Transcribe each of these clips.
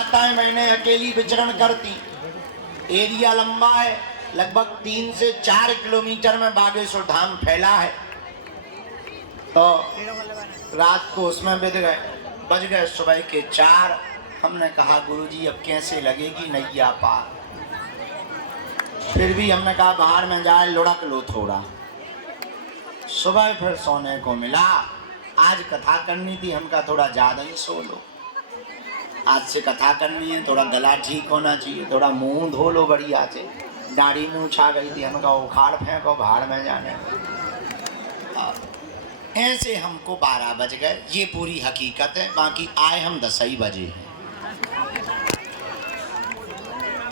माताएं मैंने अकेली विचरण करती। एरिया लंबा है, लगभग 3 से 4 किलोमीटर में बागेश्वर धाम फैला है। तो रात को उसमें बज गए सुबह के 4। हमने कहा गुरुजी अब कैसे लगेगी नैया पार। फिर भी हमने कहा बाहर में जाए लुढ़क लो थोड़ा। सुबह फिर सोने को मिला। आज कथा करनी थी, हमका थोड़ा ज्यादा ही सो लो। आज से कथा करनी है, थोड़ा गला ठीक होना चाहिए, थोड़ा मुंह धो लो बढ़िया से। दाढ़ी में उछा गई थी, हमका उखाड़ फेंको भाड़ में जाने। ऐसे हमको 12 बज गए, ये पूरी हकीकत है। बाकी आए हम 10 ही बजे हैं।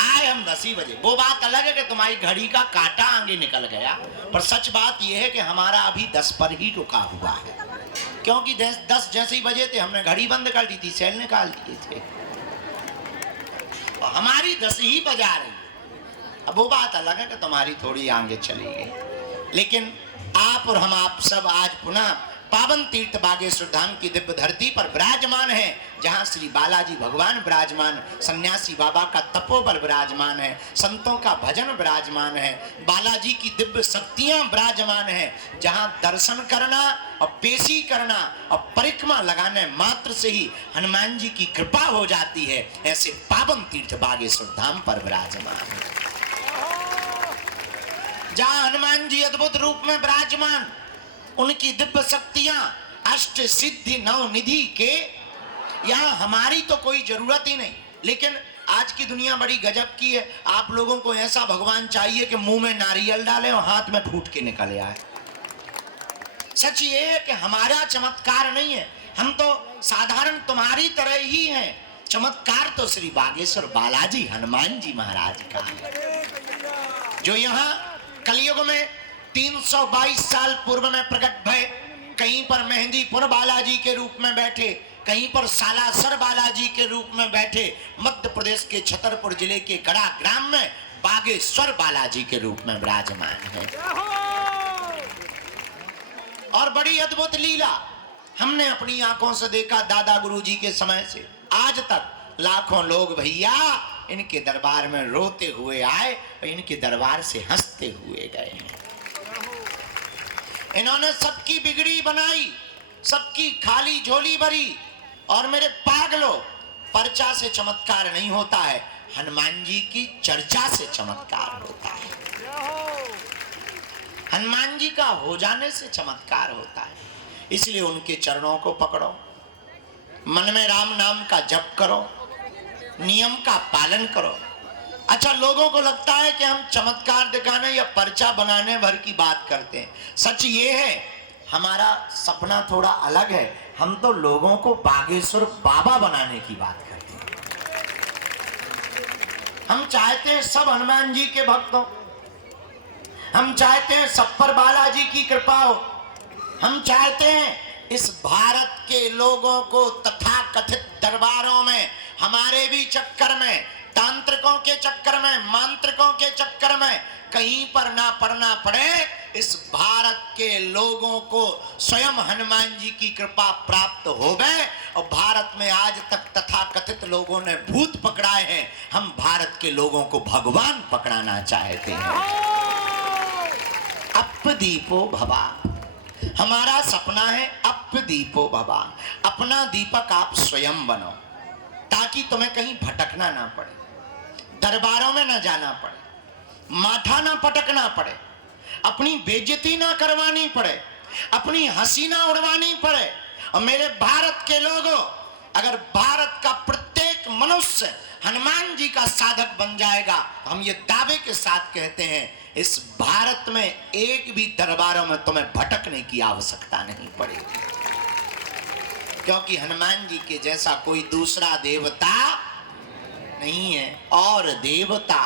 आए हम 10 ही बजे। वो बात अलग है कि तुम्हारी घड़ी का कांटा आगे निकल गया, पर सच बात यह है कि हमारा अभी 10 पर ही रुका हुआ है। क्योंकि 10 जैसे ही बजे थे हमने घड़ी बंद कर दी थी, सेल निकाल दिए थे, तो हमारी 10 ही बजा रही। अब वो बात अलग है कि तुम्हारी थोड़ी आगे चली गई। लेकिन आप और हम आप सब आज पुनः पावन तीर्थ बागेश्वर धाम की दिव्य धरती पर विराजमान है, जहां श्री बालाजी भगवान विराजमान, सन्यासी बाबा का तपोबल विराजमान है, संतों का भजन विराजमान है, बालाजी की दिव्य शक्तियां विराजमान है, जहां दर्शन करना और पेशी करना और परिक्रमा लगाने मात्र से ही हनुमान जी की कृपा हो जाती है। ऐसे पावन तीर्थ बागेश्वर धाम पर विराजमान है, जहां हनुमान जी अद्भुत रूप में विराजमान, उनकी दिव्य शक्तियां अष्ट सिद्धि नव निधि के, यहां हमारी तो कोई जरूरत ही नहीं। लेकिन आज की दुनिया बड़ी गजब की है। आप लोगों को ऐसा भगवान चाहिए कि मुंह में नारियल डाले और हाथ में फूट के निकल आए। सच ये है कि हमारा चमत्कार नहीं है, हम तो साधारण तुम्हारी तरह ही हैं। चमत्कार तो श्री बागेश्वर बालाजी हनुमान जी महाराज का है, जो यहाँ कलयुग में 322 साल पूर्व में प्रकट भय। कहीं पर मेहंदीपुर बालाजी के रूप में बैठे, कहीं पर सालासर बालाजी के रूप में बैठे, मध्य प्रदेश के छतरपुर जिले के गड़ा ग्राम में बागेश्वर बालाजी के रूप में विराजमान है। और बड़ी अद्भुत लीला हमने अपनी आंखों से देखा। दादा गुरुजी के समय से आज तक लाखों लोग भैया इनके दरबार में रोते हुए आए और इनके दरबार से हंसते हुए गए हैं। इन्होंने सबकी बिगड़ी बनाई, सबकी खाली झोली भरी। और मेरे पागलों, पर्चा से चमत्कार नहीं होता है, हनुमान जी की चर्चा से चमत्कार होता है। हनुमान जी का हो जाने से चमत्कार होता है। इसलिए उनके चरणों को पकड़ो, मन में राम नाम का जप करो, नियम का पालन करो। अच्छा, लोगों को लगता है कि हम चमत्कार दिखाने या पर्चा बनाने भर की बात करते हैं। सच ये है, हमारा सपना थोड़ा अलग है। हम तो लोगों को बागेश्वर बाबा बनाने की बात करते हैं। हम चाहते हैं सब हनुमान जी के भक्त हो, हम चाहते हैं सब पर बालाजी की कृपा हो। हम चाहते हैं इस भारत के लोगों को तथाकथित दरबारों में, हमारे भी चक्कर में, तांत्रिकों के चक्कर में, मांत्रिकों के चक्कर में कहीं पर ना पड़ना पड़े। इस भारत के लोगों को स्वयं हनुमान जी की कृपा प्राप्त हो गए। और भारत में आज तक तथाकथित लोगों ने भूत पकड़ाए हैं, हम भारत के लोगों को भगवान पकड़ाना चाहते हैं। अपदीपो भवा, हमारा सपना है अपदीपो भवा। अपना दीपक आप स्वयं बनो, ताकि तुम्हें कहीं भटकना ना पड़े, दरबारों में ना जाना पड़े, माथा ना पटकना पड़े, अपनी बेइज्जती ना करवानी पड़े, अपनी हंसी ना उड़वानी पड़े। और मेरे भारत के लोगों, अगर भारत का प्रत्येक मनुष्य हनुमान जी का साधक बन जाएगा, हम ये दावे के साथ कहते हैं, इस भारत में एक भी दरबारों में तुम्हें भटकने की आवश्यकता नहीं पड़ेगी। क्योंकि हनुमान जी के जैसा कोई दूसरा देवता नहीं है। और देवता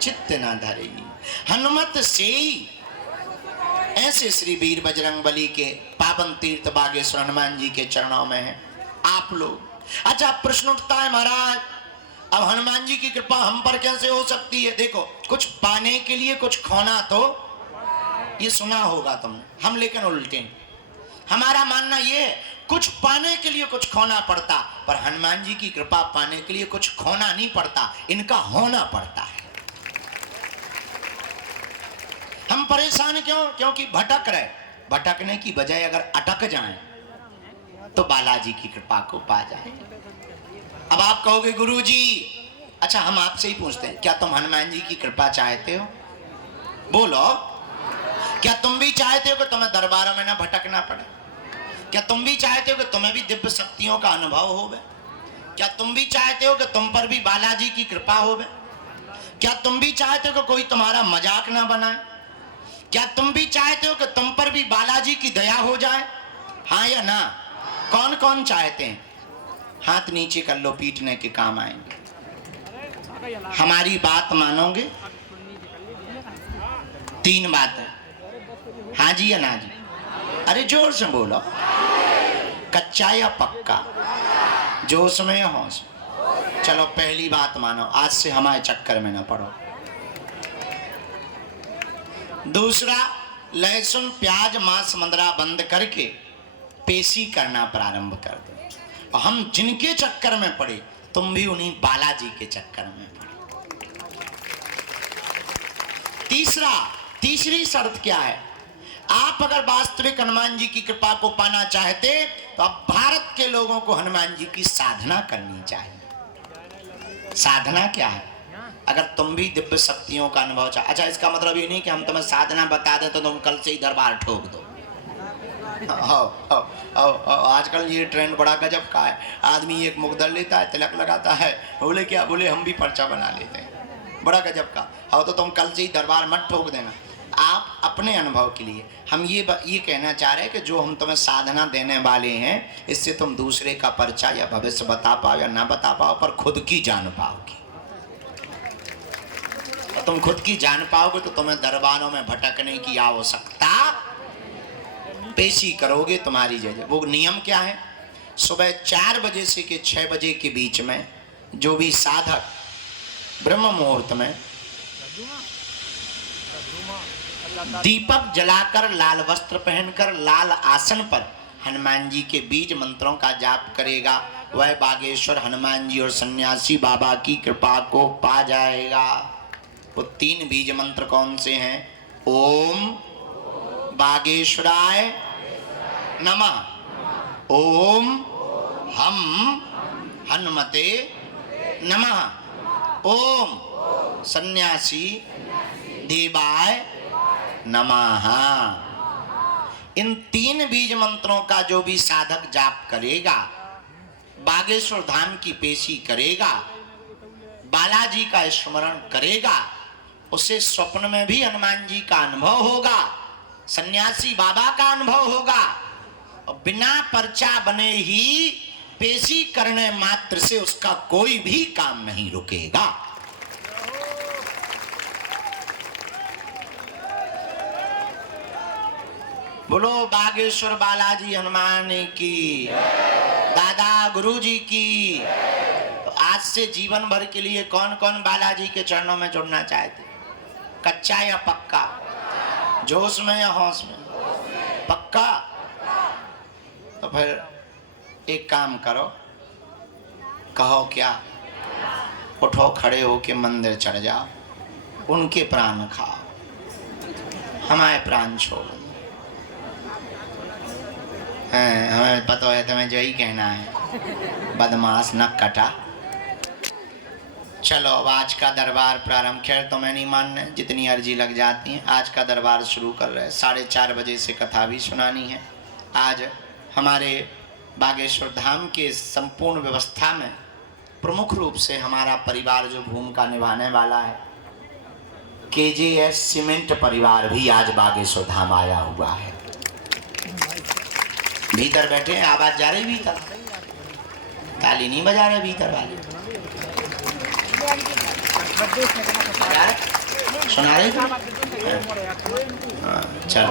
चित्त न धरेगी हनुमत से ही। ऐसे श्री वीर बजरंगबली के पावन तीर्थ बागेश्वर हनुमान जी के चरणों में है आप लोग। अच्छा, प्रश्न उठता है महाराज, अब हनुमान जी की कृपा हम पर कैसे हो सकती है? देखो, कुछ पाने के लिए कुछ खोना तो, ये सुना होगा तुमने, हम लेकिन उल्टे। हमारा मानना ये है, कुछ पाने के लिए कुछ खोना पड़ता, पर हनुमान जी की कृपा पाने के लिए कुछ खोना नहीं पड़ता, इनका होना पड़ता है। हम परेशान क्यों? क्योंकि भटक रहे। भटकने की बजाय अगर अटक जाएं तो बालाजी की कृपा को पा जाए। अब आप कहोगे गुरुजी, अच्छा हम आपसे ही पूछते हैं, क्या तुम हनुमान जी की कृपा चाहते हो? बोलो, क्या तुम भी चाहते हो कि तुम्हें दरबारों में ना भटकना पड़े? क्या तुम भी चाहते हो कि तुम्हें भी दिव्य शक्तियों का अनुभव होवे? क्या तुम भी चाहते हो कि तुम पर भी बालाजी की कृपा होवे? क्या तुम भी चाहते हो कि कोई तुम्हारा मजाक ना बनाए? क्या तुम भी चाहते हो कि तुम पर भी बालाजी की दया हो जाए? हाँ या ना? कौन कौन चाहते हैं? हाथ नीचे कर लो, पीटने के काम आएंगे। हमारी बात मानोगे? 3 बातें, हाँ जी या ना जी? अरे जोर से बोलो, कच्चा या पक्का, जोश में या होश? चलो पहली बात मानो, आज से हमारे चक्कर में ना पड़ो। दूसरा, लहसुन प्याज मांस मंदरा बंद करके पेशी करना प्रारंभ कर दो। और हम जिनके चक्कर में पड़े, तुम भी उन्हीं बालाजी के चक्कर में पड़े। तीसरी शर्त क्या है? आप अगर वास्तविक हनुमान जी की कृपा को पाना चाहते तो आप भारत के लोगों को हनुमान जी की साधना करनी चाहिए। साधना क्या है? अगर तुम भी दिव्य शक्तियों का अनुभव चाहे, अच्छा इसका मतलब ये नहीं कि हम तुम्हें साधना बता दें तो तुम कल से ही दरबार ठोक दो। आजकल ये ट्रेंड बड़ा गजब का है। आदमी एक मुकदर लेता है, तिलक लगाता है, बोले क्या, बोले हम भी पर्चा बना लेते हैं। बड़ा गजब का। हाँ तो तुम कल से ही दरबार मत ठोक देना। आप अपने अनुभव के लिए हम ये कहना चाह रहे हैं कि जो हम तुम्हें साधना देने वाले हैं, इससे तुम दूसरे का पर्चा या भविष्य बता पाओ या ना बता पाओ, पर खुद की जान पाओगे। तुम खुद की जान पाओगे तो तुम्हें दरबारों में भटकने की आवश्यकता, पेशी करोगे तुम्हारी जगह। वो नियम क्या है? सुबह 4 बजे से के 6 बजे के बीच में जो भी साधक ब्रह्म मुहूर्त में दीपक जलाकर, लाल वस्त्र पहनकर, लाल आसन पर हनुमान जी के बीज मंत्रों का जाप करेगा, वह बागेश्वर हनुमान जी और सन्यासी बाबा की कृपा को पा जाएगा। वो 3 बीज मंत्र कौन से हैं? ओम बागेश्वराय नमः, ओम हम हनुमते नमः, ओम सन्यासी देवाय नमः। इन 3 बीज मंत्रों का जो भी साधक जाप करेगा, बागेश्वर धाम की पेशी करेगा, बालाजी का स्मरण करेगा, उसे स्वप्न में भी हनुमान जी का अनुभव होगा, सन्यासी बाबा का अनुभव होगा, और बिना पर्चा बने ही पेशी करने मात्र से उसका कोई भी काम नहीं रुकेगा। बोलो बागेश्वर बालाजी हनुमान की, दादा गुरुजी की। तो आज से जीवन भर के लिए कौन कौन बालाजी के चरणों में जुड़ना चाहते? कच्चा या पक्का? जोश में या होश में? पक्का? तो फिर एक काम करो, कहो क्या, उठो खड़े होके मंदिर चढ़ जाओ, उनके प्राण खाओ, हमारे प्राण छोड़ो। हमें पता है तुम्हें जो ही कहना है, बदमाश न कटा। चलो अब आज का दरबार प्रारंभ। खैर तुम्हें नहीं मानना, जितनी अर्जी लग जाती है। आज का दरबार शुरू कर रहे हैं। 4:30 बजे से कथा भी सुनानी है। आज हमारे बागेश्वर धाम के संपूर्ण व्यवस्था में प्रमुख रूप से हमारा परिवार जो भूमिका निभाने वाला है, KJS सीमेंट परिवार भी आज बागेश्वर धाम आया हुआ है। भीतर बैठे हैं, आवाज जा रही भीतर, ताली नहीं बजा रहे भीतर वाले, सुना रहे? चलो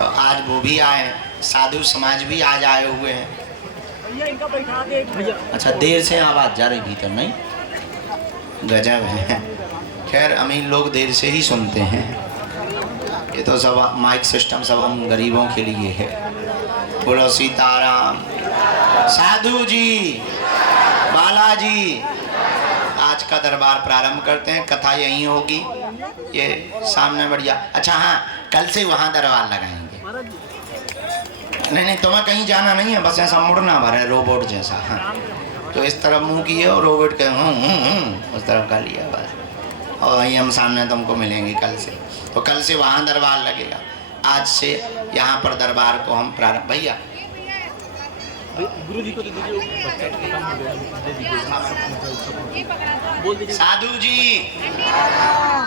आज वो भी आए, साधु समाज भी आज आए हुए हैं। अच्छा देर से आवाज जा रही भीतर, नहीं? गजब है। खैर अमीर लोग देर से ही सुनते हैं, ये तो सब माइक सिस्टम सब हम गरीबों के लिए है। बोलो सीताराम। साधु जी, बालाजी, आज का दरबार प्रारंभ करते हैं। कथा यहीं होगी, ये सामने बढ़िया। अच्छा हाँ, कल से वहाँ दरबार लगाएंगे। नहीं, तुम्हें कहीं जाना नहीं है, बस ऐसा मुड़ना भर है रोबोट जैसा। हाँ, तो इस तरफ मुंह किए और रोबोट के उस तरफ का लिया बस। और वहीं हम सामने तुमको मिलेंगे कल से। तो कल से वहाँ दरबार लगेगा। आज से यहाँ पर दरबार को हम प्रारंभ। भैया गुरु जी को दे दीजिए। साधु जी,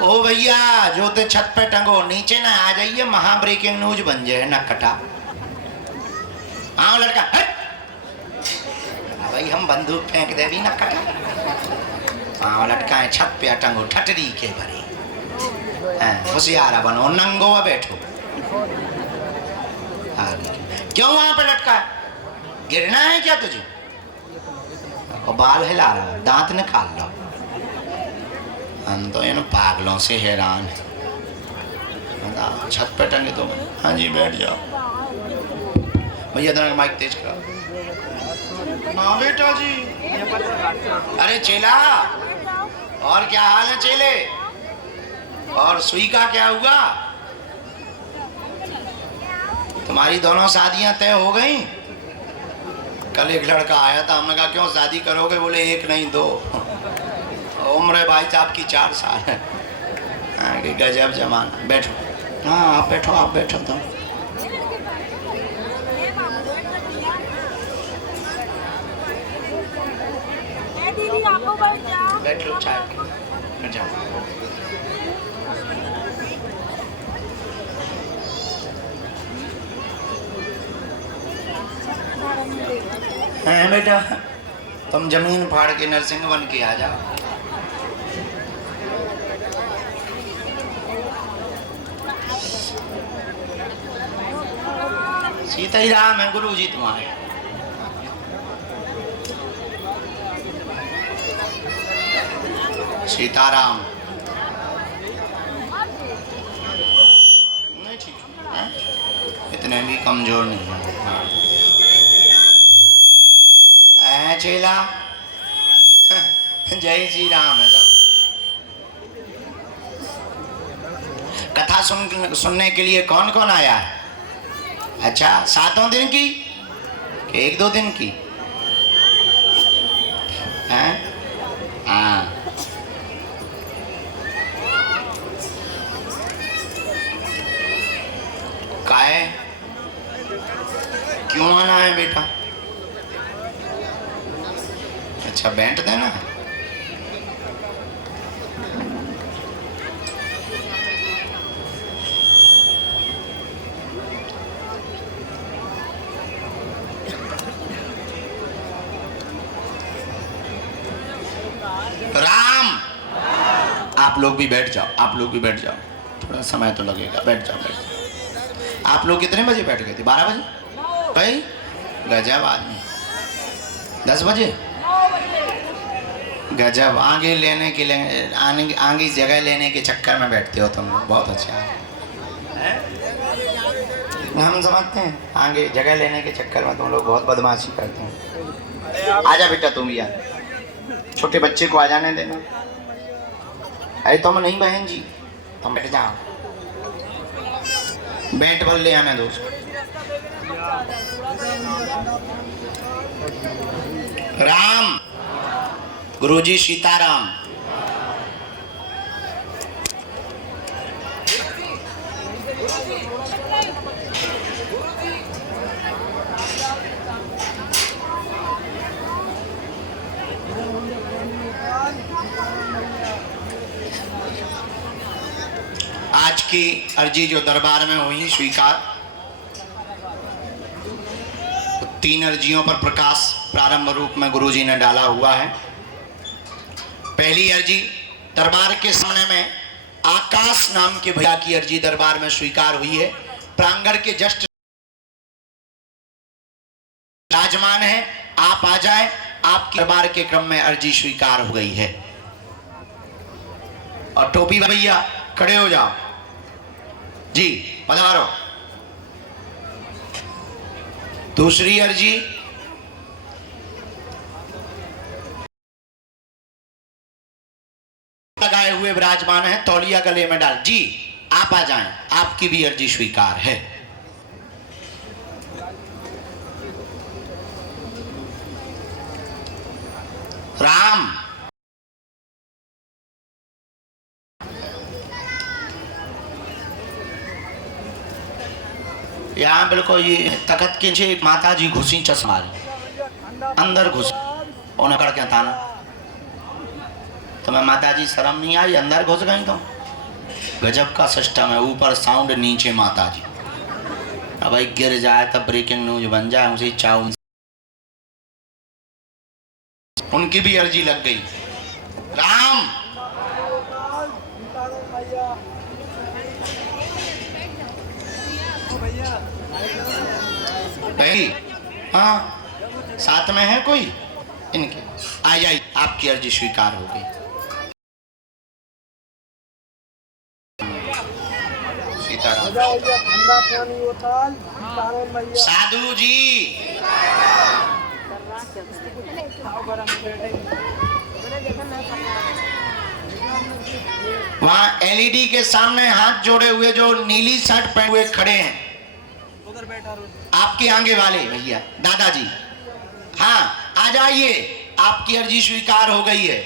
ओ भैया जो ते छत पे टंगो, नीचे ना आ जाइए, महा ब्रेकिंग न्यूज बन जाए न कटा। आओ लड़का, हट। भाई हम बंदूक फेंक दे भी न कटा। आओ लड़का है छत पे टंगो, ठटरी के भरे होशियारा बनो, नंगो बैठो। क्यों वहां पे लटका है? गिरना है क्या तुझे? और बाल हिला रहा है, दांत निकाल लो। हम तो इन पागलों से हैरान है। छत पे टंगे तो हाँ जी बैठ जाओ। भैया जरा माइक तेज करो। हाँ बेटा जी। अरे चेला, और क्या हाल है चेले? और सुई का क्या हुआ? तुम्हारी दोनों शादियां तय हो गई? कल एक लड़का आया था, हमने कहा क्यों शादी करोगे? बोले एक नहीं दो। उम्र है भाई साहब की 4 साल है। गजब जमाना। बैठो। हाँ आप बैठो, आप बैठो तुम। बैठ लो, चाय बैठ जाओ। हाँ बेटा, तुम जमीन फाड़ के नरसिंह बन के आ जाओ। सीता ही राम है गुरु जी तुम्हारे। सीताराम। नहीं ठीक है, इतने भी कमजोर नहीं है। चेला जय श्री राम है सब। कथा सुनने के लिए कौन कौन आया है? अच्छा, 7 दिन की, 1-2 दिन की हैं? हाँ, काहे क्यों आना है बेटा? अच्छा बैंट देना है। राम, आप लोग भी बैठ जाओ, आप लोग भी बैठ जाओ, थोड़ा समय तो लगेगा। बैठ जाओ, बैठ जाओ। आप लोग कितने बजे बैठ गए थे? 12 बजे? भाई गजब आदमी। 10 बजे? गजब। आगे लेने के लिए, आगे जगह लेने के चक्कर में बैठते हो तुम लोग। बहुत अच्छा है, हम समझते हैं। आगे जगह लेने के चक्कर में तुम लोग बहुत बदमाशी करते हैं। आजा बेटा तुम भी आ, छोटे बच्चे को आ जाने देना। अरे तुम नहीं बहन जी, तुम बैठ जाओ। बैट बॉल ले आना दोस्त। राम, गुरुजी सीताराम। आज की अर्जी जो दरबार में हुई स्वीकार, 3 अर्जियों पर प्रकाश प्रारंभ रूप में गुरुजी ने डाला हुआ है। पहली अर्जी दरबार के सामने में आकाश नाम के भैया की अर्जी दरबार में स्वीकार हुई है। प्रांगण के जस्ट विराजमान है, आप आ जाए। आपके दरबार के क्रम में अर्जी स्वीकार हो गई है। और टोपी भैया खड़े हो जाओ जी, पधारो। दूसरी अर्जी लगाए हुए विराजमान है, तौलिया गले में डाल। जी आप आ जाएं, आपकी भी अर्जी स्वीकार है। राम यहाँ बिल्कुल ये तखत के नीचे माता जी घुसी चश्मा अंदर घुस उन्हें कर क्या था ना, तुम्हें माता जी शर्म नहीं आई, अंदर घुस गई तो गजब का सिस्टम है, ऊपर साउंड नीचे माता जी। अब भाई गिर जाए तब ब्रेकिंग न्यूज बन जाए, उसे चाऊ। उनकी भी अर्जी लग गई। राम भाई हाँ साथ में है कोई इनके, आ जाइए, आपकी अर्जी स्वीकार हो गई। साधु जी वहाँ एलईडी के सामने हाथ जोड़े हुए जो नीली शर्ट पहने हुए खड़े हैं, आपके आगे वाले भैया दादाजी, हाँ आ जाइए, आपकी अर्जी स्वीकार हो गई है।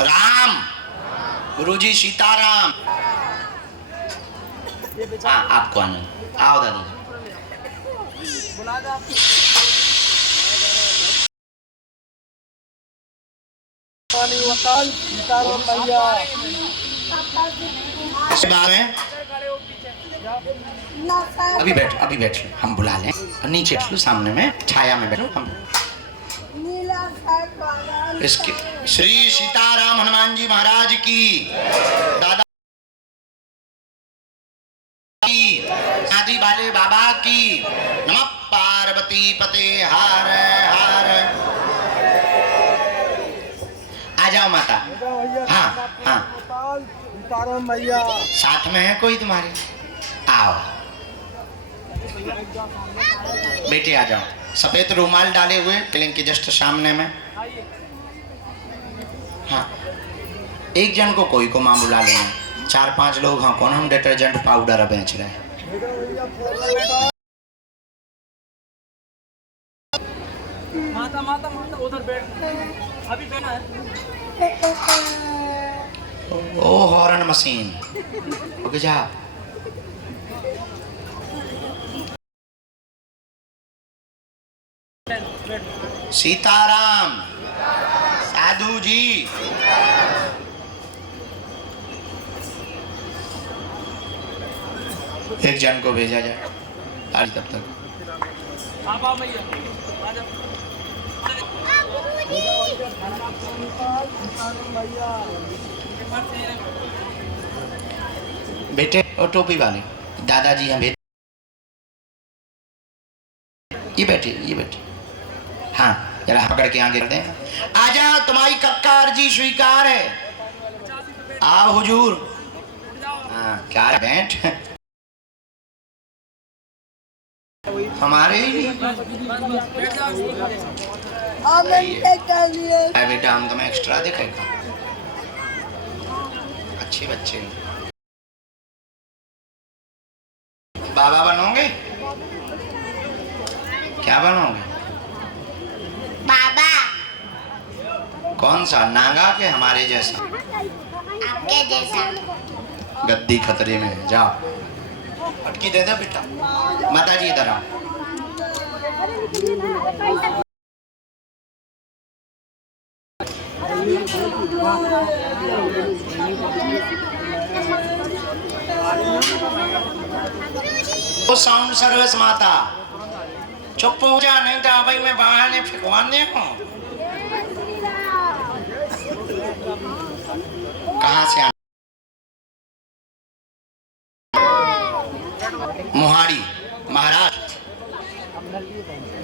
राम गुरुजी सीताराम। हाँ आपको आनंद, आओ दादाजी। अभी बैठ हम बुला लें, नीचे बैठो, सामने में छाया में बैठो हम। इसके श्री सीताराम हनुमान जी महाराज की, दादा की, आदि वाले बाबा की, नमः पार्वती पते हार हार। आ जाओ माता। हाँ हाँ भैया साथ में है कोई तुम्हारे, आओ बेटे आ जाओ। सफेद रुमाल डाले हुए पलंग के जस्ट सामने में। हाँ एक जन को कोई को मां बुला लेना, 4-5 लोग। हाँ कौन, हम डिटर्जेंट पाउडर बेच रहे हैं। माता माता माता उधर बैठ, अभी बैठा है। ओ हॉर्न मशीन ओके जा। सीताराम साधु जी, एक जन को भेजा जाए आज तब तक। बेटे और टोपी वाले दादाजी हैं, ये बैठे हाँ जरा पकड़ के आगे करते हैं। आजा तुम्हारी कक्का अर्जी स्वीकार है। आओ हुजूर। हाँ क्या बैठ, हमारे ही बेटा हम तुम्हें एक्स्ट्रा दिखेगा, अच्छे बच्चे। बाबा बनोगे, क्या बनोगे? बाबा। कौन सा, नागा के हमारे जैसा? आपके जैसा। गद्दी खतरे में है, जाओ अटकी दे दे बेटा। माता जी इधर आओ। वो साउंड सर्विस माता चुप हो जा, नहीं तो भाई मैं बाहर ने फिकवान दे। कहाँ से मोहाड़ी महाराष्ट्र।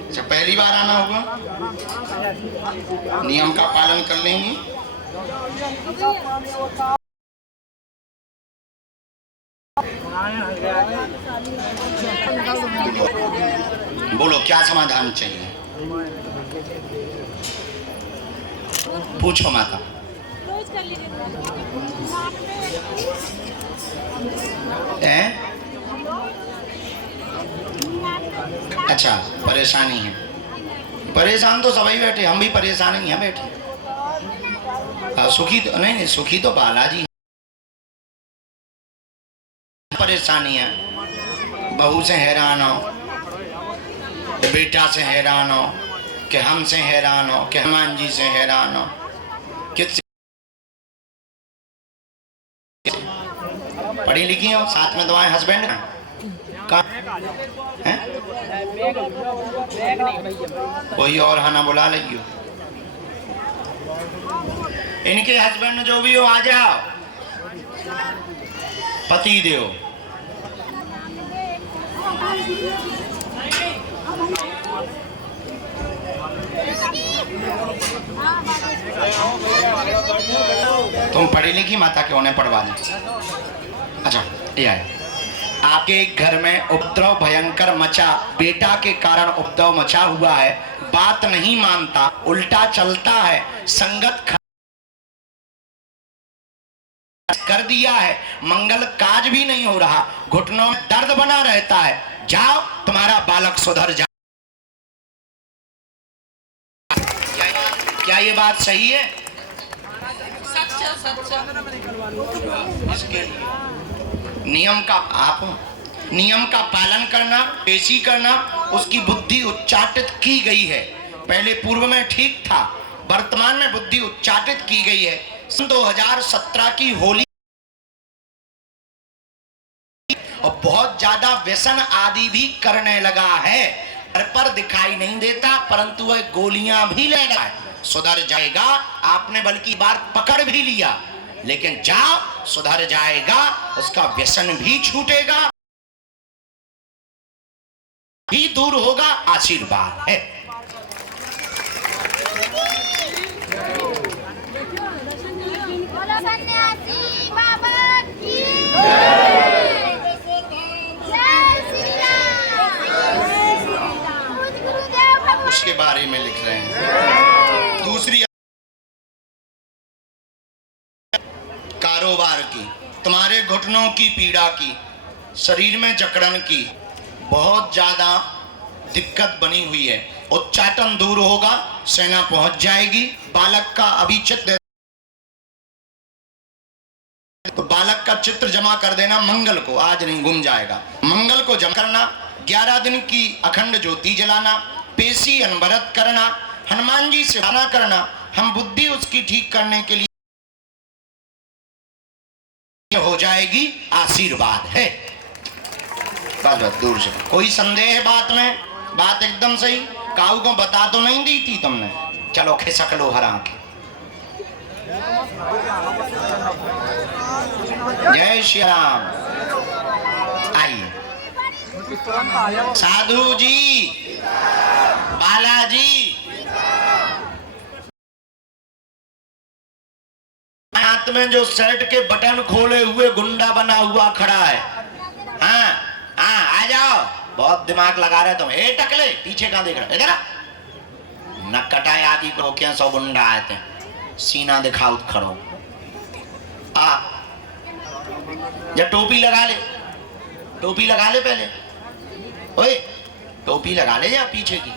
अच्छा पहली बार आना होगा, नियम का पालन कर लेंगी। बोलो क्या समाधान चाहिए? पूछो माता। अच्छा, परेशानी है। परेशान तो सभी बैठे, हम भी परेशान ही हैं बैठे। सुखी तो नहीं, सुखी तो बालाजी। परेशानी है, बहू से हैरान हो, बेटा से हैरान हो, कि हमसे हैरान हो, कि हनुमान जी से हैरान हो, किससे? पढ़ी लिखी हो, साथ में तुम्हारे हस्बैंड का है? कोई और हाना बुला लियो। इनके हस्बैंड जो भी हो आ जाओ। पति देव तुम पढ़ी लिखी माता क्यों ने पढ़वा दी? अच्छा ये आए। आपके घर में उपद्रव भयंकर मचा, बेटा के कारण उपद्रव मचा हुआ है, बात नहीं मानता, उल्टा चलता है, संगत कर दिया है, मंगल काज भी नहीं हो रहा, घुटनों में दर्द बना रहता है। जाओ तुम्हारा बालक सुधर जाए। क्या ये बात सही है? इसके नियम का पालन करना, पेशी करना, उसकी बुद्धि उच्चाटित की गई है। पहले पूर्व में ठीक था, वर्तमान में बुद्धि उच्चाटित की गई है। 2017 की होली और बहुत ज्यादा व्यसन आदि भी करने लगा है, घर पर दिखाई नहीं देता, परंतु वह गोलियां भी ले रहा है। सुधर जाएगा, आपने बल्कि बार पकड़ भी लिया, लेकिन जाओ सुधर जाएगा, उसका व्यसन भी छूटेगा, भी दूर होगा, आशीर्वाद है। उसके बारे में लिख रहे हैं। दूसरी कारोबार की, तुम्हारे घुटनों की पीड़ा की, शरीर में जकड़न की बहुत ज्यादा दिक्कत बनी हुई है। उच्चाटन दूर होगा, सेना पहुंच जाएगी। बालक का अभी चित्र, तो बालक का चित्र जमा कर देना मंगल को, आज नहीं गुम जाएगा। मंगल को जमा करना, 11 दिन की अखंड ज्योति जलाना, पेशी अनवरत करना, हनुमान जी से वादा करना, हम बुद्धि उसकी ठीक करने के लिए हो जाएगी, आशीर्वाद है। बस दूर से। कोई संदेह है बात में? बात एकदम सही। काऊ को बता तो नहीं दी थी तुमने? चलो खिसक लो हरा के। जय श्री राम। आइए साधु जी, बालाजी, हाथ में जो शर्ट के बटन खोले हुए गुंडा बना हुआ खड़ा है, हाँ हाँ आ जाओ। बहुत दिमाग लगा रहे तुम। ए टकले, पीछे कहाँ देख रहे? इधर न कटाए आदि को क्या 100 गुंडा आए थे, सीना दिखाओ खड़ो। आ या टोपी लगा ले, टोपी लगा ले पहले। ओए टोपी लगा ले या पीछे की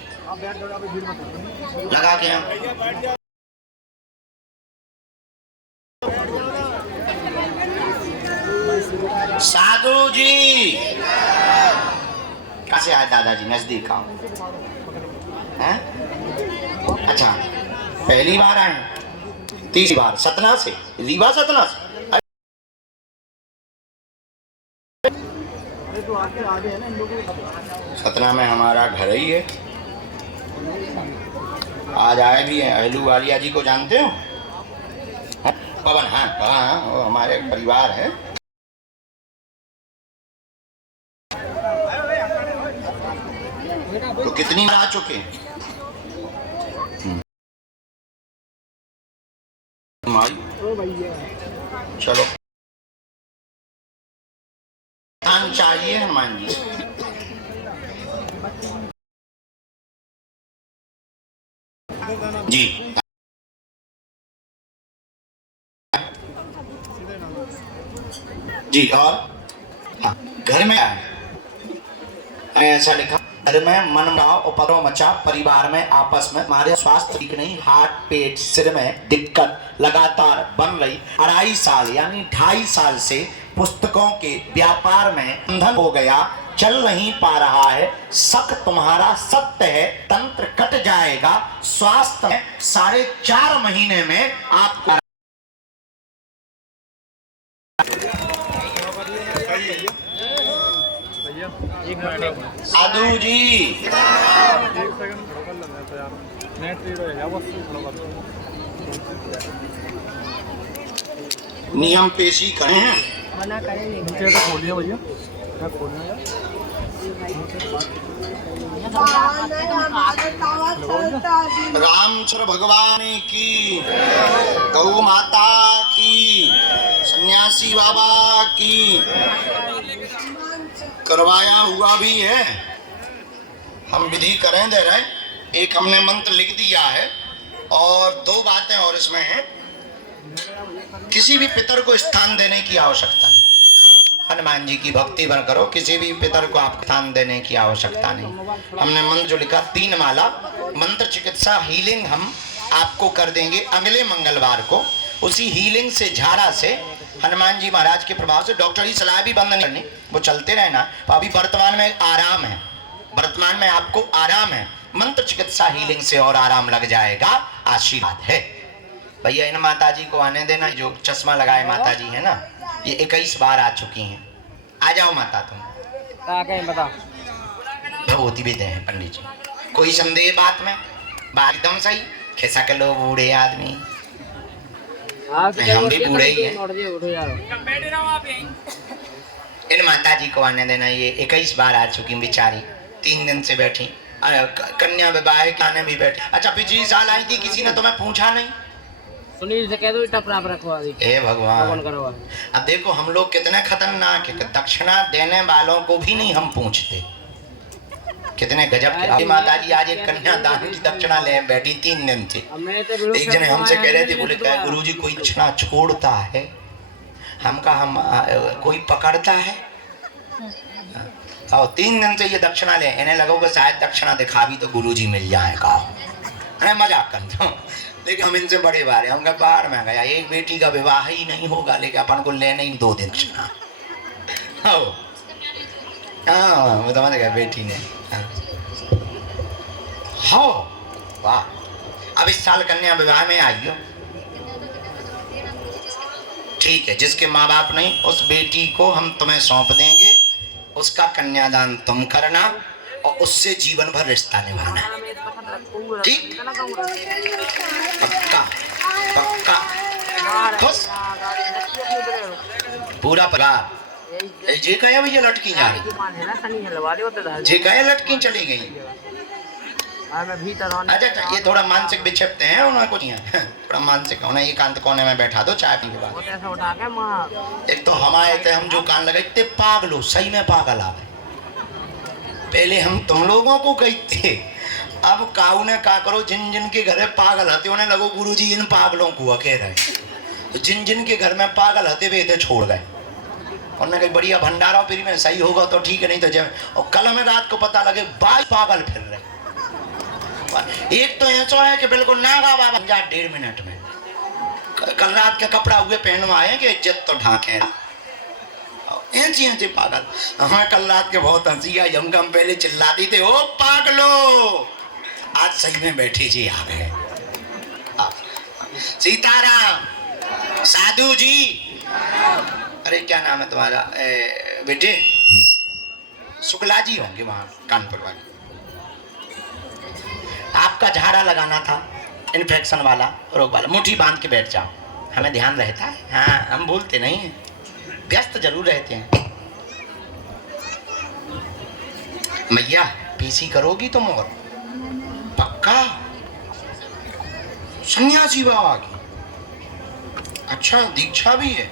लगा के। हम साधु जी कैसे आए? दादाजी नजदीक आओ। हैं? अच्छा पहली बार आए? तीसरी बार? सतना से? रीवा सतना से? सतना में हमारा घर ही है। आज आए भी हैं। अहलू वालिया जी को जानते हो? पवन? हाँ हाँ, वो हमारे परिवार है। तो कितनी बार आ चुके? चलो चाहिए हनुमान जी। जी जी। और हाँ, घर में आए ऐसा लिखा, घर में मनमुटाव उपद्रव मचा, परिवार में आपस में, हमारे स्वास्थ्य ठीक नहीं, हार्ट पेट सिर में दिक्कत लगातार बन रही, 2.5 साल यानी 2.5 साल से पुस्तकों के व्यापार में बंधन हो गया, चल नहीं पा रहा है, शक तुम्हारा सत्य है, तंत्र कट जाएगा, स्वास्थ्य में 4.5 महीने में आपको। साधु जी नियम पेशी करें, मना करेंगे रामचंद्र भगवान की, गौ माता की, सन्यासी बाबा की। करवाया हुआ भी है, हम विधि करें दे रहे, एक हमने मंत्र लिख दिया है और 2 बातें और इसमें हैं। किसी भी पितर को स्थान देने की आवश्यकता नहीं, हनुमान जी की भक्ति बन करो, किसी भी पितर को आप स्थान देने की आवश्यकता नहीं। हमने मंत्र जो लिखा 3 माला मंत्र चिकित्सा हीलिंग हम आपको कर देंगे अगले मंगलवार को। उसी हीलिंग से, झाड़ा से, हनुमान जी महाराज के प्रभाव से, डॉक्टर की सलाह भी बंद नहीं करनी, वो चलते रहना। तो अभी वर्तमान में आराम है, वर्तमान में आपको आराम है, मंत्र चिकित्सा हीलिंग से और आराम लग जाएगा, आशीर्वाद है। भैया इन माता जी को आने देना, जो चश्मा लगाए माता जी है ना, ये 21 बार आ चुकी हैं। आ जाओ माता तुम, बताओ भगवती भी दे हैं पंडित जी। कोई संदेह बात में? बात एकदम सही, खिसक लो बूढ़े आदमी, हम भी बूढ़े ही हैं। इन माता जी को आने देना, ये 21 बार आ चुकी बेचारी, 3 दिन से बैठी, कन्या विवाह के आने भी बैठी। अच्छा पिछली साल आई थी, किसी ने तुम्हें पूछा नहीं? सुनील से कह दो टपरा रखवा दी। हे भगवान, अब देखो हम लोग कितने खतरनाक है, दक्षिणा देने वालों को भी नहीं हम पूछते, कितने गजब के। माता जी आज एक कन्यादान की दक्षिणा ले बैठी 3 दिन से। एक जने हमसे कह रहे थे, बोले गुरुजी कोई दक्षिणा छोड़ता है? हम कहा हम कोई पकड़ता है? और 3 दिन से ये दक्षिणा ले, इन्हें लगोगे शायद दक्षिणा दिखा भी तो गुरुजी मिल जाएगा। अरे मजाक करता हूँ, लेकिन हम इनसे बड़े बारे, हम बाहर में गया, एक बेटी का विवाह ही नहीं होगा लेकिन अपन को लेने ही 2 दिन दक्षिणा। हाँ वो समझ गया बेटी ने। हाँ वाह, अब इस साल कन्या विवाह में आइयो, ठीक है, जिसके माँ बाप नहीं उस बेटी को हम तुम्हें सौंप देंगे, उसका कन्यादान तुम करना और उससे जीवन भर रिश्ता निभाना, ठीक? पक्का पक्का, खुश पूरा परिवार। जे कहे भैया लटकी जा रही, जे कहे लटकी चली गई। अच्छा ये थोड़ा मानसिक विक्षिप्त हैं, उन्होंने कुछ थोड़ा मानसिक, उन्हें एकांत कोने में बैठा दो चाय पीने के बाद। एक तो हम आए थे, हम जो कान लगे थे पागलो, सही में पागल आ गए। पहले हम तुम लोगों को कहते, अब काऊ ने का करो, जिन जिन के घर पागल हते उन्हें लगो गुरुजी इन पागलों को कह रहे, जिन जिन के घर में पागल हते वे थे छोड़ गए। उन्होंने कहा बढ़िया भंडारा फिर में सही होगा तो ठीक है, नहीं तो जब। और कल हमें रात को पता लगे 22 पागल फिर रहे। एक तो ऐसा है कि बिल्कुल नागा बाबा 1.5 मिनट में, कल रात के कपड़ा हुए पहनवाए कि इज्जत तो ढाके, ऐसी ऐसी पागल। हमें कल रात के बहुत हंसी आई, हम पहले चिल्लाती थे ओ पागलो, आज सही में बैठी जी आ गए। सीताराम साधु जी, अरे क्या नाम है तुम्हारा बेटे? शुक्ला जी होंगे वहाँ कानपुर वाले। आपका झाड़ा लगाना था, इन्फेक्शन वाला, रोग वाला, मुट्ठी बांध के बैठ जाओ, हमें ध्यान रहता है। हाँ हम बोलते नहीं हैं, व्यस्त जरूर रहते हैं। मैया पीसी करोगी तुम? और पक्का सन्यासी बाबा की? अच्छा दीक्षा भी है?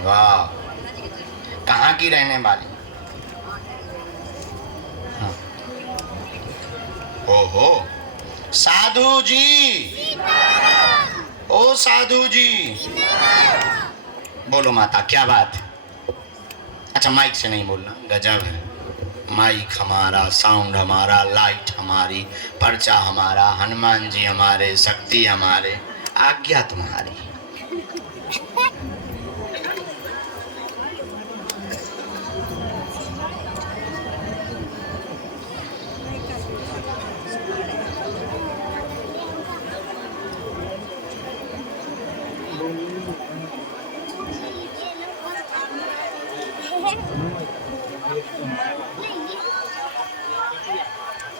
वाह, कहाँ की रहने वाली। हाँ। ओहो साधु जी, ओ साधु जी, बोलो माता क्या बात है? अच्छा माइक से नहीं बोलना, गजब है। माइक हमारा, साउंड हमारा, लाइट हमारी, पर्चा हमारा, हनुमान जी हमारे, शक्ति हमारे, आज्ञा तुम्हारी।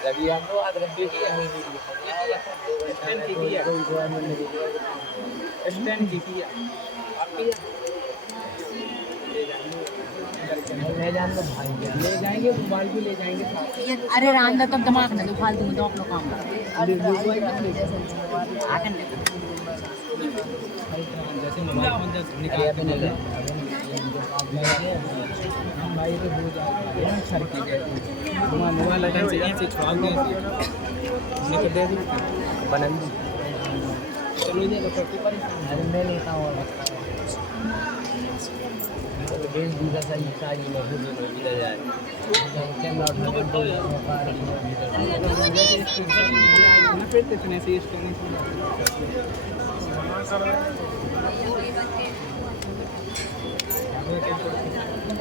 Lagi yang tu ada stand ले जाएंगे, मोबाइल भी ले जाएंगे। अरे राम तब दिमाग ना फालतू में तो अपना काम अरे जैसे मोबाइल से छुड़ा दे बनन चलो ये तो अरे मैं लेता हूँ बेच दूसरा सही सारी में इधर जाए कैमरा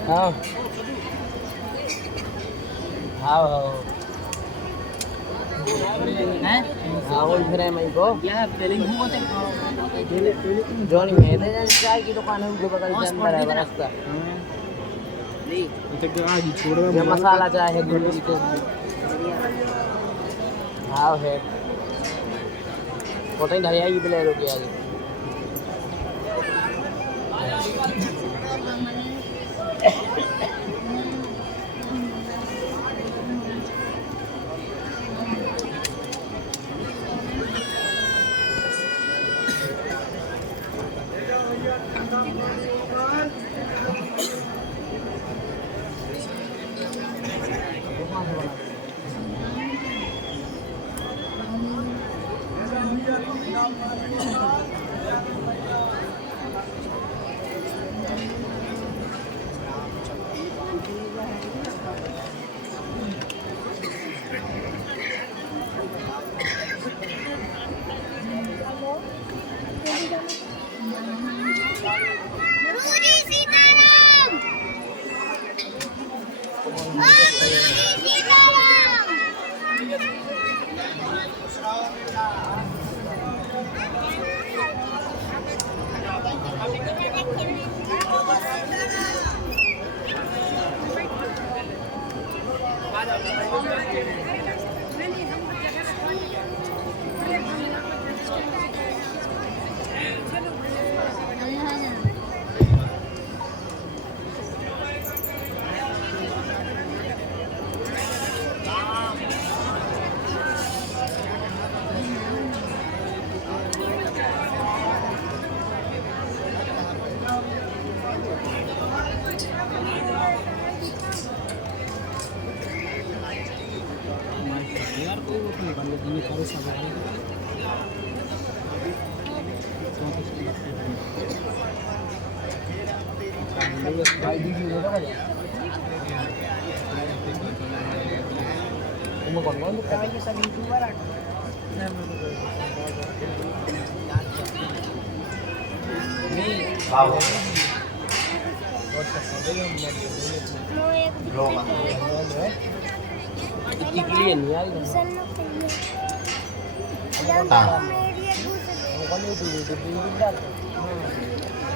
हाँ हाँ हाँ वो इधर है मैं को जॉनी में चाय की दुकान है उनके बगल के अंदर है रास्ता ये मसाला चाय है गुड़ को हाँ है पता ही नहीं आएगी बिलेरो की आगे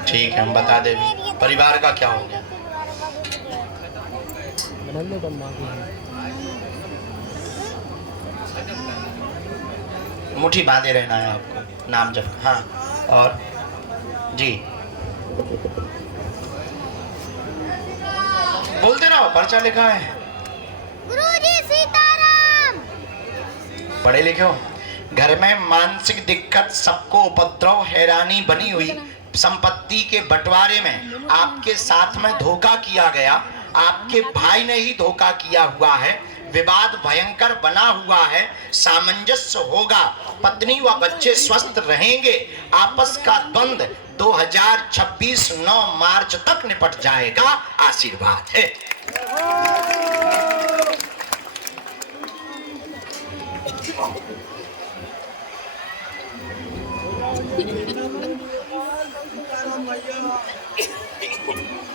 ठीक है हम बता दें परिवार का क्या हो गया। मुट्ठी बांधे रहना है आपको, नाम जब हाँ और जी बोलते रहो, पर्चा लिखा है। गुरुजी सीताराम। पढ़े लिखे हो, घर में मानसिक दिक्कत, सबको उपद्रव, हैरानी बनी हुई, संपत्ति के बंटवारे में आपके साथ में धोखा किया गया, आपके भाई ने ही धोखा किया हुआ है, विवाद भयंकर बना हुआ है, सामंजस्य होगा, पत्नी व बच्चे स्वस्थ रहेंगे, आपस का द्वंद 2026 9 मार्च तक निपट जाएगा। आशीर्वाद है।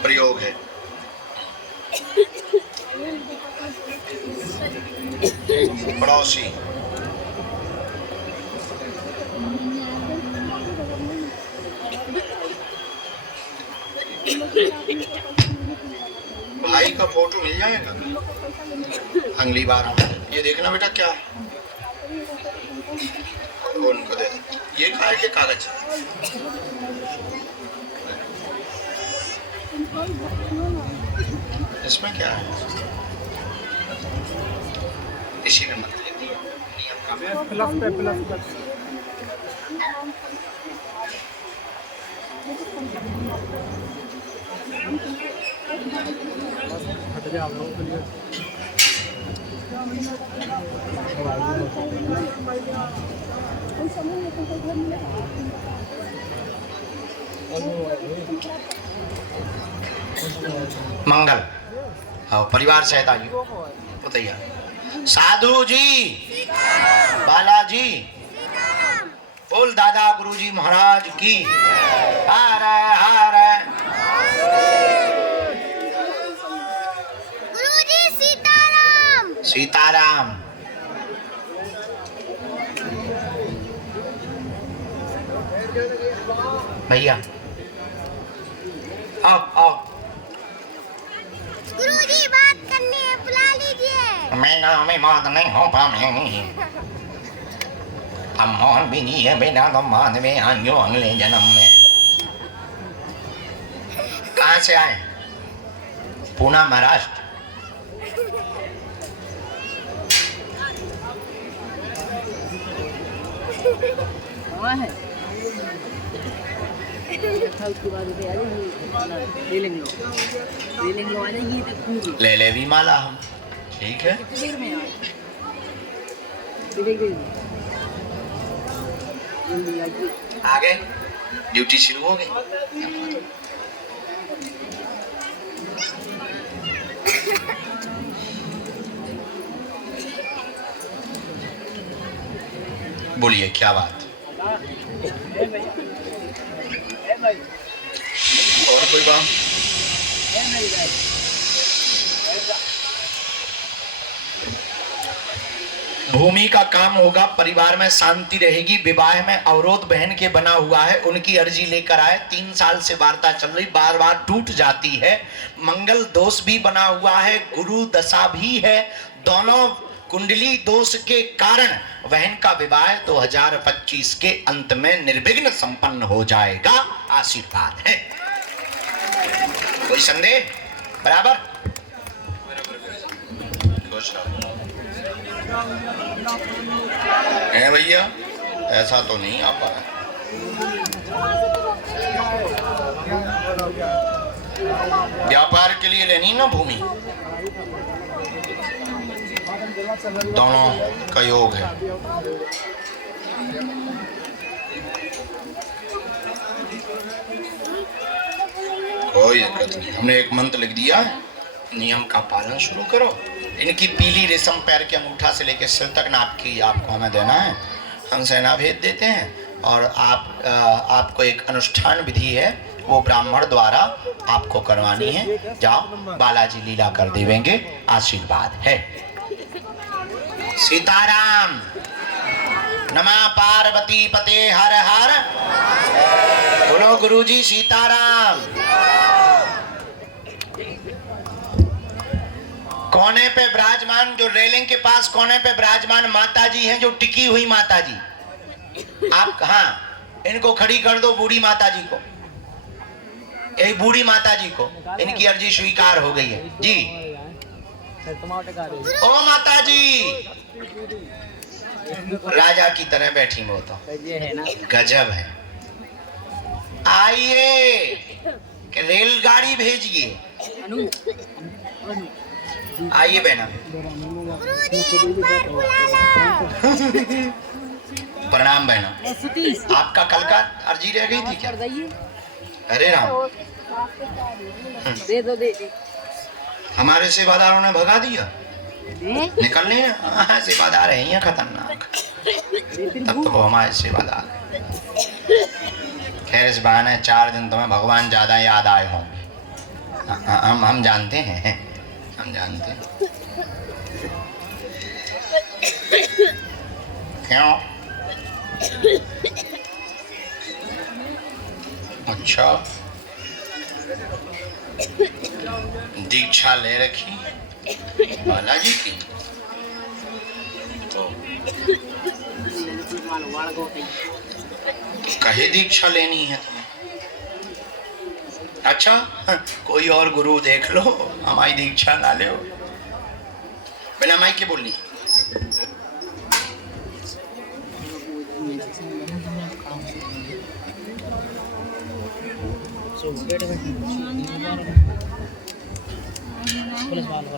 प्रयोग है। पड़ोसी भाई का फोटो मिल जाएगा अगली बार। ये देखना बेटा क्या है, उनको दे दो। ये काय के कागज इसमें क्या है, इसी में मत ले नियम का प्लस मंगल। हाँ, परिवार सहित आइए बताइए। साधु जी, बालाजी, बोल दादा गुरुजी महाराज की। हार गुरुजी सीताराम। सीताराम। भैया आओ आओ। गुरुजी बात करनी है, बुला लीजिए। मैं बात नहीं हो पाऊंगी। हम मोहन भी नहीं है बेटा, तो बाद में आइयो अगले जन्म में। कहाँ से आए? पूना महाराष्ट्र। ले ले भी माला हम, ठीक है। आगे ड्यूटी शुरू हो गई। बोलिए क्या बात। और कोई बात? भूमि का काम होगा, परिवार में शांति रहेगी, विवाह में अवरोध बहन के बना हुआ है, उनकी अर्जी लेकर आए। 3 साल से वार्ता चल रही, बार बार टूट जाती है। मंगल दोष भी बना हुआ है, गुरु दशा भी है, दोनों कुंडली दोष के कारण बहन का विवाह 2025 के अंत में निर्विघ्न संपन्न हो जाएगा। आशीर्वाद है। कोई संदेह? बराबर है भैया, ऐसा तो नहीं आ पा रहा। व्यापार के लिए लेनी ना भूमि, दोनों का योग है। कोई दिक्कत नहीं, हमने एक मंत्र लिख दिया, नियम का पालन शुरू करो। इनकी पीली रेशम पैर के अंगूठा से लेकर सिर तक नाप की आपको हमें देना है। हम सेना भेज देते हैं और आपको एक अनुष्ठान विधि है, वो ब्राह्मण द्वारा आपको करवानी है। जाओ, बालाजी लीला कर देवेंगे। आशीर्वाद है। सीताराम। नमः पार्वती पते हर हर। बोलो गुरुजी सीताराम। कोने पे विराजमान, जो रेलिंग के पास कोने पे विराजमान माता जी हैं, जो टिकी हुई माता जी, आप हाँ इनको खड़ी कर दो, बूढ़ी माता जी को, यही बूढ़ी माता जी को। इनकी अर्जी स्वीकार हो गई है जी। ओ माता जी, राजा की तरह बैठी वो तो गजब है। आइए, रेलगाड़ी भेजिए। अनु अनु आइए बहना। गुरुजी एक बार बुला लो। प्रणाम बहना। सतीश आपका कल का अर्जी रह गई थी क्या? कर दइए अरे राम, दे दो दे हमारे सेवादारों ने भगा दिया। दे निकलने सेवादार है यहाँ खतरनाक। तब तो वो हमारे सेवादार हैं। खैर इस बहाने 4 दिन तुम्हें भगवान ज्यादा याद आए होंगे। हम जानते हैं, हम जानते हैं। क्यों? अच्छा, दीक्षा ले रखी बालाजी की, तो कहे दीक्षा लेनी है तुम्हें? अच्छा, कोई और गुरु देख लो, हमारी दीक्षा ना ले। बिना माई के बोलनी। पुलिस वालों